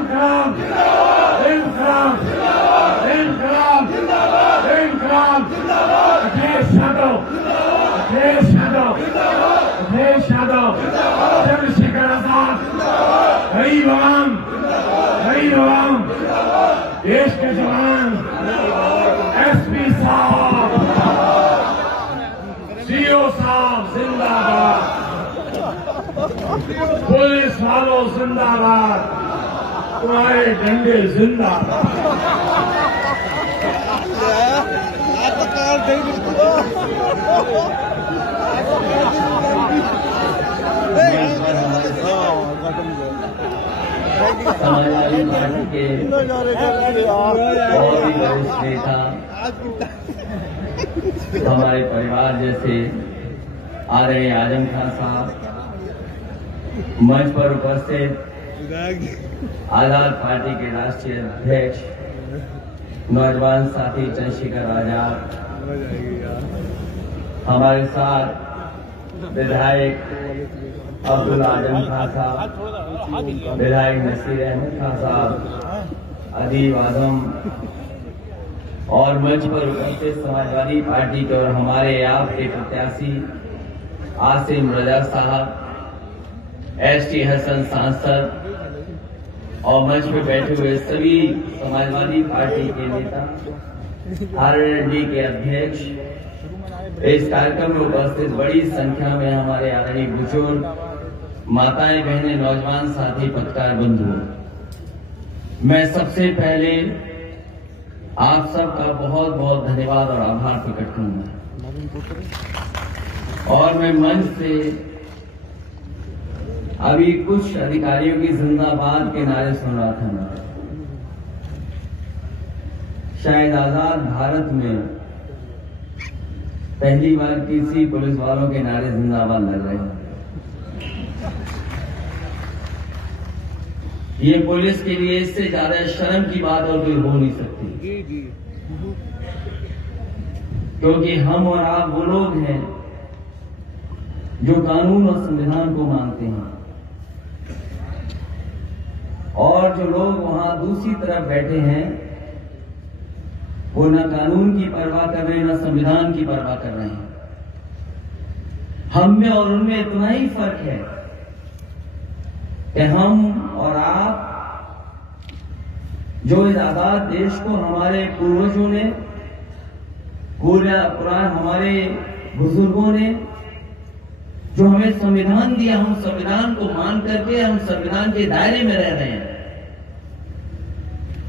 इनकलाब इनकलाब इनकलाब इनकलाब अखिलेश यादव अखिलेश यादव अखिलेश यादव चंद्रशेखर आजाद गरीब आवाम देश के जवान एसपी साहब सीओ साहब जिंदाबाद पुलिस वालों जिंदाबाद तुम्हारे डंडे जिंदाबाद समाजवादी पार्टी के और भी वरिष्ठ नेता हमारे परिवार जैसे आदरणीय आजम खान साहब, मंच पर उपस्थित आजाद पार्टी के राष्ट्रीय अध्यक्ष नौजवान साथी चंद्रशेखर आजाद, हमारे साथ विधायक अब्दुल आजम खान साहब, विधायक नसीर अहमद खान साहब, अदीब आजम और मंच पर उपस्थित समाजवादी पार्टी के और हमारे आप के प्रत्याशी आसिम रजा साहब, एसटी हसन सांसद और मंच पर बैठे हुए सभी समाजवादी पार्टी के नेता, आरएलडी के अध्यक्ष, इस कार्यक्रम में उपस्थित बड़ी संख्या में हमारे आदरणीय बुजुर्ग, माताएं, बहनें, नौजवान साथी, पत्रकार बंधु, मैं सबसे पहले आप सबका बहुत बहुत धन्यवाद और आभार प्रकट करूंगा। और मैं मंच से अभी कुछ अधिकारियों की जिंदाबाद के नारे सुन रहा था। मैं शायद आजाद भारत में पहली बार किसी पुलिस वालों के नारे जिंदाबाद लग रहे हैं। ये पुलिस के लिए इससे ज्यादा शर्म की बात और कोई हो नहीं सकती, क्योंकि हम और आप वो लोग हैं जो कानून और संविधान को मानते हैं, और जो लोग वहां दूसरी तरफ बैठे हैं वो न कानून की परवाह कर रहे हैं, न संविधान की परवाह कर रहे हैं। हम में और उनमें इतना ही फर्क है कि हम और आप जो इस आजाद देश को हमारे पूर्वजों ने, हमारे बुजुर्गों ने जो हमें संविधान दिया, हम संविधान को मान करके हम संविधान के दायरे में रह रहे हैं,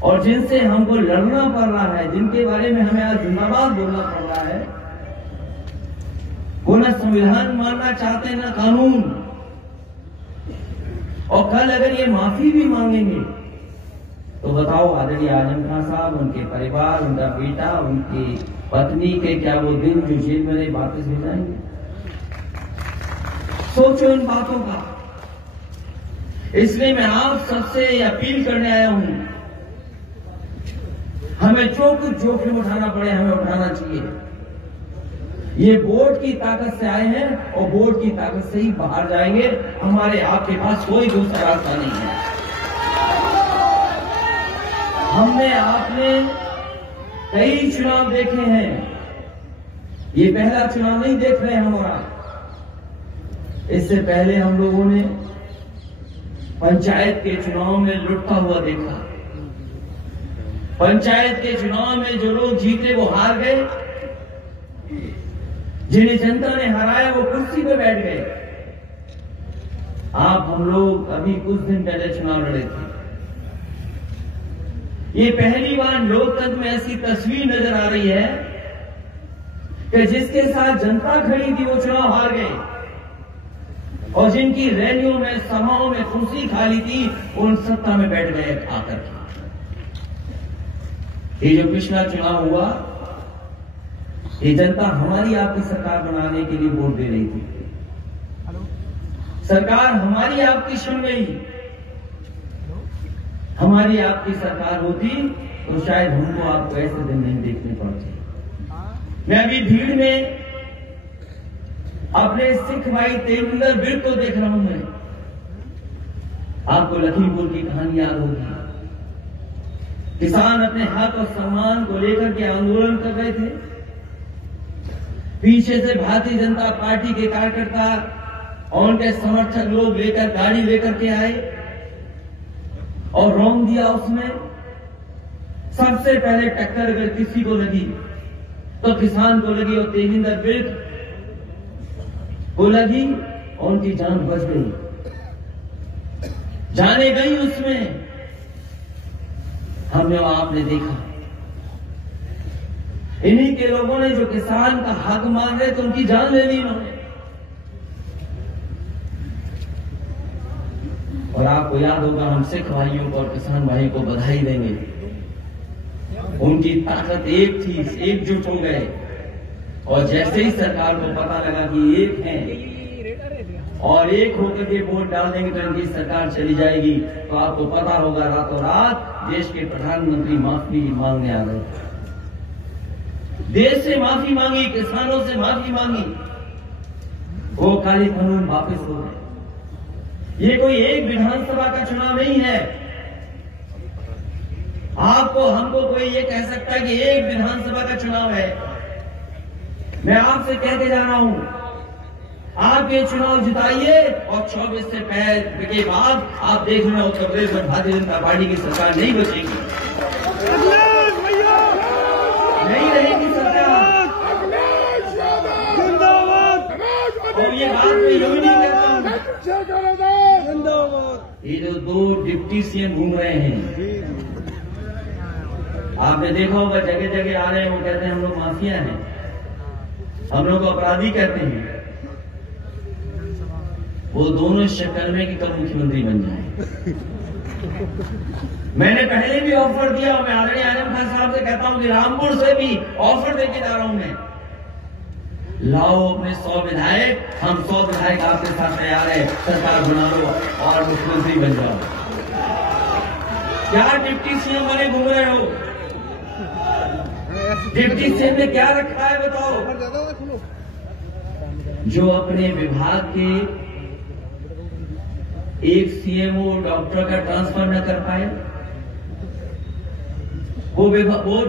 और जिनसे हमको लड़ना पड़ रहा है, जिनके बारे में हमें आज जिंदाबाद बोलना पड़ रहा है, वो न संविधान मानना चाहते न कानून। और कल अगर ये माफी भी मांगेंगे तो बताओ आदरणीय आजम खान साहब, उनके परिवार, उनका बेटा, उनकी पत्नी के क्या वो दिन जो जेल में रहे वापस हो जाएंगे? सोचो इन बातों का। इसलिए मैं आप सबसे अपील करने आया हूं, हमें जो कुछ जोखिम उठाना पड़े हमें उठाना चाहिए। ये वोट की ताकत से आए हैं और वोट की ताकत से ही बाहर जाएंगे। हमारे आपके पास कोई दूसरा रास्ता नहीं है। हमने आपने कई चुनाव देखे हैं, ये पहला चुनाव नहीं देख रहे हम। और इससे पहले हम लोगों ने पंचायत के चुनाव में लुटता हुआ देखा। पंचायत के चुनाव में जो लोग जीते वो हार गए, जिन्हें जनता ने हराया वो कुर्सी पे बैठ गए। हम लोग अभी कुछ दिन पहले चुनाव लड़े थे। ये पहली बार लोकतंत्र में ऐसी तस्वीर नजर आ रही है कि जिसके साथ जनता खड़ी थी वो चुनाव हार गए, और जिनकी रैलियों में, सभाओं में कुर्सी खाली थी उन सत्ता में बैठ गए आकर के। ये जो पिछला चुनाव हुआ, ये जनता हमारी आपकी सरकार बनाने के लिए वोट दे रही थी। सरकार हमारी आपकी सुन गई। हमारी आपकी सरकार होती तो शायद हमको आपको ऐसे दिन नहीं देखने पड़ते। मैं अभी भीड़ में अपने सिख भाई तेंदुलकर बिर्ड को देख रहा हूं। मैं आपको लखीमपुर की कहानी याद होगी। किसान अपने हक और सम्मान को लेकर के आंदोलन कर रहे थे। पीछे से भारतीय जनता पार्टी के कार्यकर्ता और उनके समर्थक लोग गाड़ी लेकर के आए और रौंद दिया। उसमें सबसे पहले टक्कर अगर किसी को लगी तो किसान को लगी और तेजिंदर विर्क को लगी और उनकी जान बच गई, जाने गई उसमें। हमने आपने देखा इन्हीं के लोगों ने जो किसान का हक मांग रहे तो उनकी जान ले ली इन्होंने। और आपको याद होगा, हम सिख भाइयों को और किसान भाई को बधाई देंगे। उनकी ताकत एक थी, एकजुट हो गए और जैसे ही सरकार को पता लगा कि एक है और एक होकर के वोट डाल देंगे तो इनकी सरकार चली जाएगी, तो आपको पता होगा रातों रात देश के प्रधानमंत्री माफी मांगने आ गए। देश से माफी मांगी, किसानों से माफी मांगी, वो काले कानून वापस हो गए। ये कोई एक विधानसभा का चुनाव नहीं है। आपको हमको कोई ये कह सकता है कि एक विधानसभा का चुनाव है। मैं आपसे कहते जा रहा हूं, आप ये चुनाव जिताइए और 24 से पहले के बाद आप देख लेना उत्तर प्रदेश में भारतीय जनता पार्टी की सरकार नहीं बचेगी, नहीं रहेगी सरकार। और ये बात मैं यूं नहीं कहता हूं। ये जो 2 डिप्टी सीएम घूम रहे हैं, आपने देखा होगा जगह जगह आ रहे हैं, वो कहते हैं हम लोग माफिया हैं, हम लोग अपराधी कहते हैं। वो दोनों शक्ल में कि कब मुख्यमंत्री बन जाए। मैंने पहले भी ऑफर दिया और मैं आदरणीय आजम खान साहब से कहता हूं कि रामपुर से भी ऑफर देके जा रहा हूं मैं, लाओ अपने 100 विधायक, हम 100 विधायक आपके साथ तैयार है, सरकार बना लो और मुख्यमंत्री बन जाओ। क्या डिप्टी सीएम बने घूम रहे हो? डिप्टी सीएम ने क्या रखा है बताओ? जो अपने विभाग के एक सीएमओ डॉक्टर का ट्रांसफर न कर पाए, वो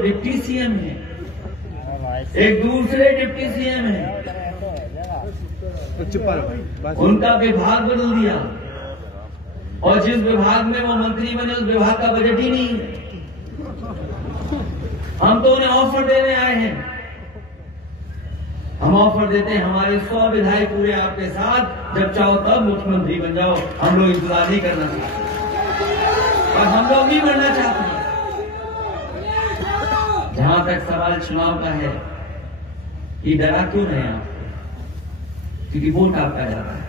डिप्टी सीएम है। एक दूसरे डिप्टी सीएम है, उनका विभाग बदल दिया और जिस विभाग में वो मंत्री बने उस विभाग का बजट ही नहीं है। हम तो उन्हें ऑफर देने आए हैं। हम ऑफर देते हैं हमारे 100 विधायक पूरे आपके साथ, जब चाहो तब मुख्यमंत्री बन जाओ। हम लोग इंतजार नहीं करना चाहते और हम लोग नहीं बनना चाहते। जहां तक सवाल चुनाव का है, ये डरा क्यों नहीं आप? क्योंकि वोट आपका जाता है।